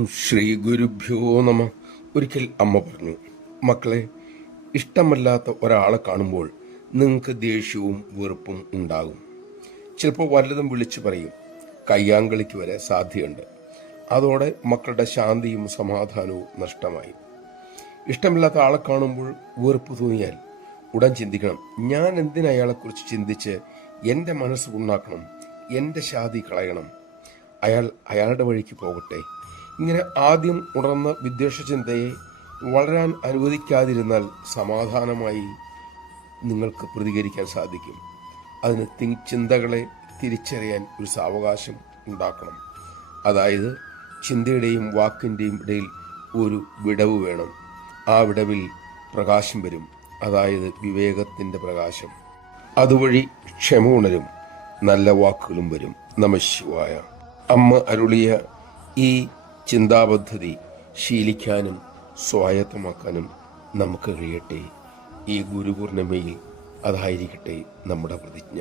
ശ്രീ ഗുരുഭ്യോ നമ. ഒരിക്കൽ അമ്മ പറഞ്ഞു, മക്കളെ, ഇഷ്ടമല്ലാത്ത ഒരാളെ കാണുമ്പോൾ നിങ്ങൾക്ക് ദേഷ്യവും വെറുപ്പും ഉണ്ടാകും. ചിലപ്പോൾ വല്ലതും വിളിച്ചു പറയും. കയ്യാങ്കളിക്ക് വരെ സാധ്യതയുണ്ട്. അതോടെ മക്കളുടെ ശാന്തിയും സമാധാനവും നഷ്ടമായി. ഇഷ്ടമില്ലാത്ത ആളെ കാണുമ്പോൾ വെറുപ്പ് തോന്നിയാൽ ഉടൻ ചിന്തിക്കണം, ഞാൻ എന്തിന് അയാളെക്കുറിച്ച് ചിന്തിച്ച് എൻ്റെ മനസ്സ് ഉണ്ടാക്കണം, എൻ്റെ ശാന്തി കളയണം. അയാളുടെ വഴിക്ക് പോകട്ടെ. ഇങ്ങനെ ആദ്യം ഉണർന്ന വിദ്വേഷ ചിന്തയെ വളരാൻ അനുവദിക്കാതിരുന്നാൽ സമാധാനമായി നിങ്ങൾക്ക് പ്രതികരിക്കാൻ സാധിക്കും. അതിന് ചിന്തകളെ തിരിച്ചറിയാൻ ഒരു സാവകാശം ഉണ്ടാക്കണം. അതായത് ചിന്തയുടെയും വാക്കിൻ്റെയും ഇടയിൽ ഒരു വിടവ് വേണം. ആ വിടവിൽ പ്രകാശം വരും, അതായത് വിവേകത്തിൻ്റെ പ്രകാശം. അതുവഴി ക്ഷമ ഉണരും, നല്ല വാക്കുകളും വരും. നമഃശിവായ. അമ്മ അരുളിയ ഈ ചിന്താപദ്ധതി ശീലിക്കാനും സ്വായത്തമാക്കാനും നമുക്ക് കഴിയട്ടെ. ഈ ഗുരുപൂർണിമയിൽ അതായിരിക്കട്ടെ നമ്മുടെ പ്രതിജ്ഞ.